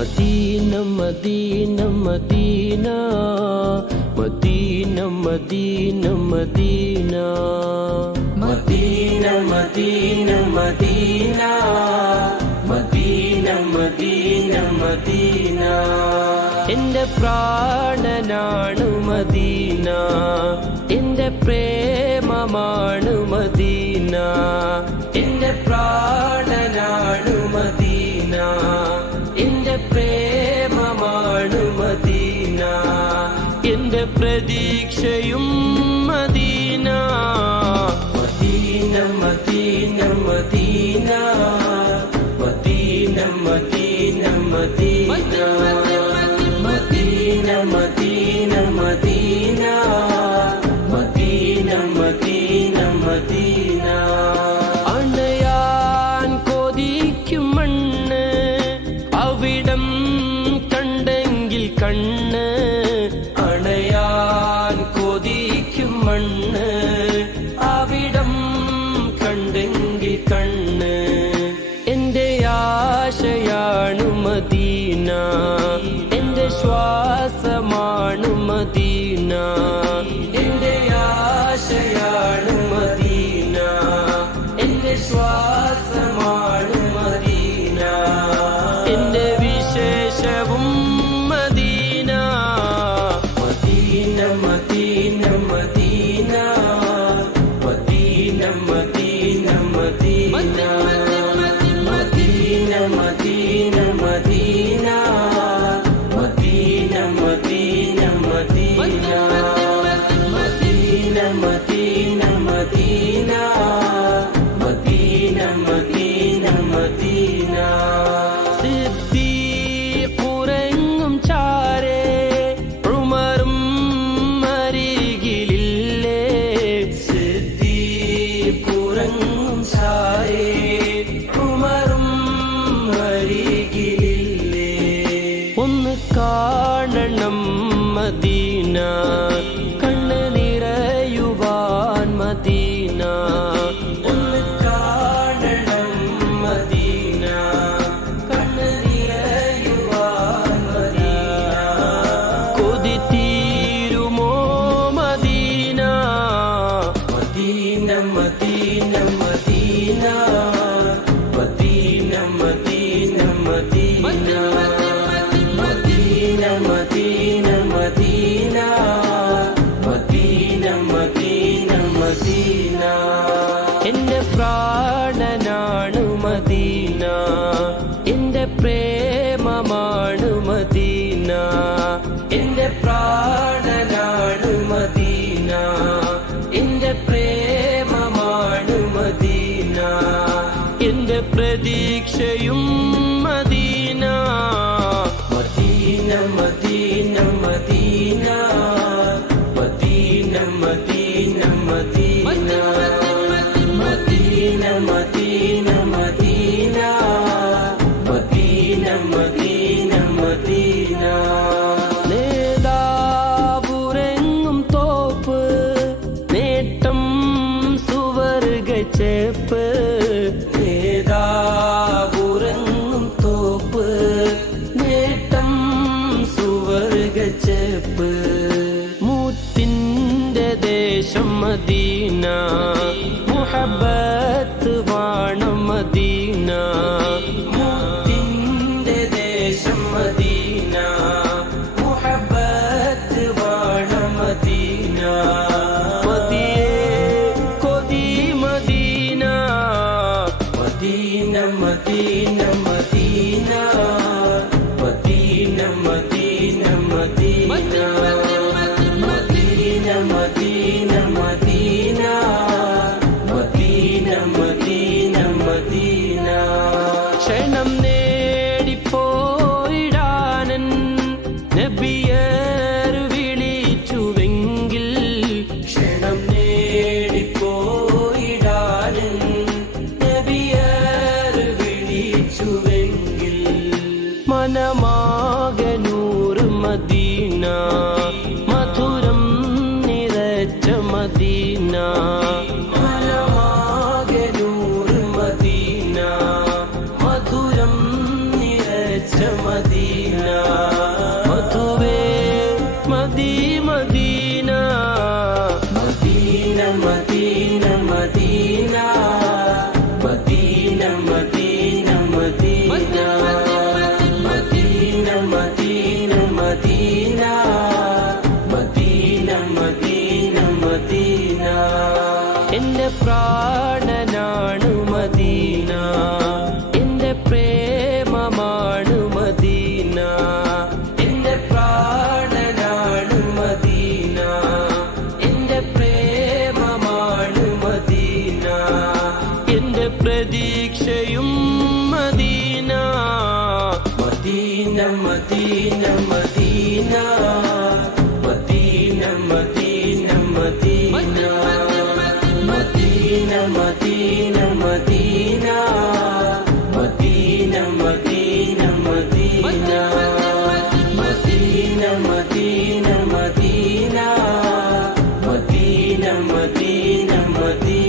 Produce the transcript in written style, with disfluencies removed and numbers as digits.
Medina Medina Medina Medina Medina Medina Medina Medina Medina Medina Medina Medina എന്റെ പ്രാണനാണു Medina എന്റെ പ്രേമമാണു Medina എന്റെ പ്രാണനാണു മദീന എന്റെ പ്രേമമാണു മദീന എന്റെ പ്രതീക്ഷയും Medina Medina Medina Medina Medina Medina Medina Medina Medina Medina Medina Medina Madina അണയാൻ കൊതിക്കും മണ്ണ് അവിടം കണ്ടെങ്കിൽ കണ്ണ് അണയാൻ കൊതിക്കും മണ്ണ് അവിടം കണ്ടെങ്കിൽ കണ്ണ് എന്റെ ആശയാണു മദീന എന്റെ ശ്വാസമാണു മദീന എന്റെ ആശയാണു മദീന എന്റെ ശ്വാസമാണു മദീന എന്റെ വിശേഷവും Madina Medina Medina Medina Medina Medina Medina Medina Medina Medina Medina Medina Medina Medina Medina Medina Medina Medina Madina സിദ്ദീഖുറങ്ങും ചാരേ ഉമറും അരികിലില്ലേ സിദ്ദീഖുറങ്ങും ചാരേ ഉമറും അരികിലില്ലേ ഒന്ന് കാണണം മദീന കണ്ണ് നിറയുവാൻ മദീന ഒന്ന് കാണണം മദീന കണ്ണ് നിറയുവാൻ മദീന കൊതി തീരുമോ Madina Medina Medina Medina Medina Medina Medina Medina Medina Medina Medina Medina Medina എന്റെ പ്രാണനാണു മദീന എന്റെ പ്രേമമാണു മദീന എന്റെ പ്രാണനാണു മദീന എന്റെ പ്രേമമാണു മദീന എന്റെ പ്രതീക്ഷയും Medina Medina Medina Medina Medina Medina Medina Medina Medina Medina Medina Medina Madina നേതാവുറങ്ങും തോപ്പ് നേട്ടം സുവർഗച്ചേപ്പ് നേതാവുറങ്ങും തോപ്പ് നേട്ടം സുവർഗച്ചേപ്പ് മുത്തിന്റെ ദേശം മദീന മുഹബ്ബത്ത് വാണം മദീന മുത്തിന്റെ ദേശം മദീന മുഹബ്ബത്ത് വാണം മദീന മദിയേ കൊതി Medina Medina Medina Medina Medina Medina Medina Medina Medina Medina Medina Medina Medina ക്ഷണം നേടിപ്പോയിടാനൻ നബിയർ വിളിച്ചുവെങ്കിൽ ക്ഷണം നേടിപ്പോയിടാനൻ നബിയർ വിളിച്ചുവെങ്കിൽ മനമാകെ നൂറ് മദീന മധുരം നിറച്ച മദീന മനമാകെ നൂറ് മദീന മധുരം നിറച്ച മദീന മദീന മധുവേ മദീ Madina Medina Medina Medina Medina Medina Medina Medina Medina Medina Medina Medina Medina എന്റെ പ്രാണനാണു മദീന എന്റെ പ്രേമമാണു മദീന എന്റെ പ്രാണനാണു മദീന എന്റെ പ്രേമമാണു മദീന എന്റെ പ്രതീക്ഷയും Medina Medina Medina Medina Medina Medina Medina Medina Medina Medina Medina Medina Medina Medina Medina Medina Medina Medina Medina